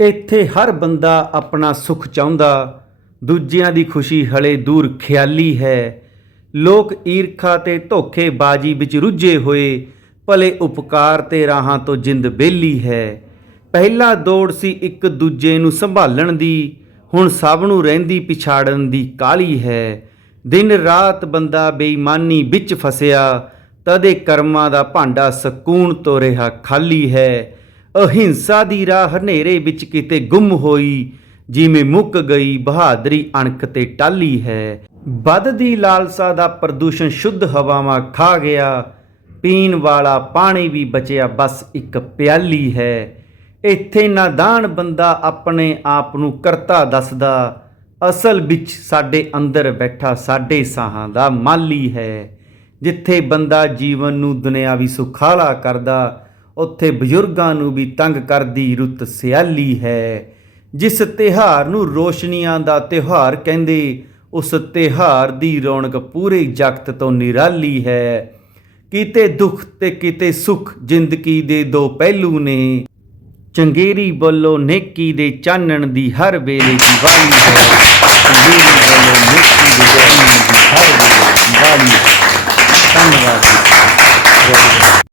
ਇੱਥੇ ਹਰ ਬੰਦਾ ਆਪਣਾ ਸੁੱਖ ਚਾਹੁੰਦਾ। ਦੂਜਿਆਂ ਦੀ ਖੁਸ਼ੀ ਹਲੇ ਦੂਰ ਖਿਆਲੀ ਹੈ। ਲੋਕ ਈਰਖਾ ਤੇ ਧੋਖੇਬਾਜ਼ੀ ਵਿੱਚ ਰੁੱਝੇ ਹੋਏ, ਭਲੇ ਉਪਕਾਰ ਤੇ ਰਾਹਾਂ ਤੋਂ ਜਿੰਦ ਬੇਲੀ ਹੈ। ਪਹਿਲਾ ਦੌੜ ਸੀ ਇੱਕ ਦੂਜੇ ਨੂੰ ਸੰਭਾਲਣ ਦੀ, ਹੁਣ ਸਭ ਨੂੰ ਰਹਿੰਦੀ ਪਿਛਾੜਨ ਦੀ ਕਾਲੀ ਹੈ। ਦਿਨ ਰਾਤ ਬੰਦਾ ਬੇਈਮਾਨੀ ਵਿੱਚ ਫਸਿਆ, ਤਦੇ ਕਰਮਾਂ ਦਾ ਭਾਂਡਾ ਸਕੂਨ ਤੋਂ ਰਿਹਾ ਖਾਲੀ ਹੈ। ਅਹਿੰਸਾ ਦੀ ਰਾਹ ਹਨੇਰੇ ਵਿੱਚ ਕਿਤੇ ਗੁੰਮ ਹੋਈ, ਜਿਵੇਂ ਮੁੱਕ ਗਈ ਬਹਾਦਰੀ ਅਣਖ ਤੇ ਟਾਲੀ ਹੈ। ਵੱਧਦੀ ਲਾਲਸਾ ਦਾ ਪ੍ਰਦੂਸ਼ਣ ਸ਼ੁੱਧ ਹਵਾਵਾਂ ਖਾ ਗਿਆ, ਪੀਣ ਵਾਲਾ ਪਾਣੀ ਵੀ ਬਚਿਆ ਬਸ ਇੱਕ ਪਿਆਲੀ ਹੈ। ਇੱਥੇ ਨਾਦਾਨ ਬੰਦਾ ਆਪਣੇ ਆਪ ਨੂੰ ਕਰਤਾ ਦੱਸਦਾ, ਅਸਲ ਵਿੱਚ ਸਾਡੇ ਅੰਦਰ ਬੈਠਾ ਸਾਡੇ ਸਾਹਾਂ ਦਾ ਮਾਲੀ ਹੈ। ਜਿੱਥੇ ਬੰਦਾ ਜੀਵਨ ਨੂੰ ਦੁਨਿਆਵੀ ਸੁਖਾਲਾ ਕਰਦਾ ਉੱਥੇ ਬਜ਼ੁਰਗਾਂ ਨੂੰ ਵੀ ਤੰਗ ਕਰਦੀ ਰੁੱਤ ਸਿਆਲੀ ਹੈ। ਜਿਸ ਤਿਹਾਰ ਨੂੰ ਰੋਸ਼ਨੀਆਂ ਦਾ ਤਿਹਾਰ ਕਹਿੰਦੇ, ਉਸ ਤਿਹਾਰ ਦੀ ਰੌਣਕ ਪੂਰੇ ਜਗਤ ਤੋਂ ਨਿਰਾਲੀ ਹੈ। ਕਿਤੇ ਦੁੱਖ ਤੇ ਕਿਤੇ ਸੁੱਖ ਜ਼ਿੰਦਗੀ ਦੇ ਦੋ ਪਹਿਲੂ ਨੇ। ਚੰਗੇਰੀ ਵੱਲੋਂ ਨੇਕੀ ਦੇ ਚਾਨਣ ਦੀ ਹਰ ਵੇਲੇ ਦੀਵਾਲੀ ਹੈ। ਚੰਗੇਰੀ ਵੱਲੋਂ ਨੇਕੀ ਦੇ ਚਾਨਣ ਦੀ ਹਰ ਵੇਲੇ ਦੀਵਾਲੀ ਧੰਨਵਾਦ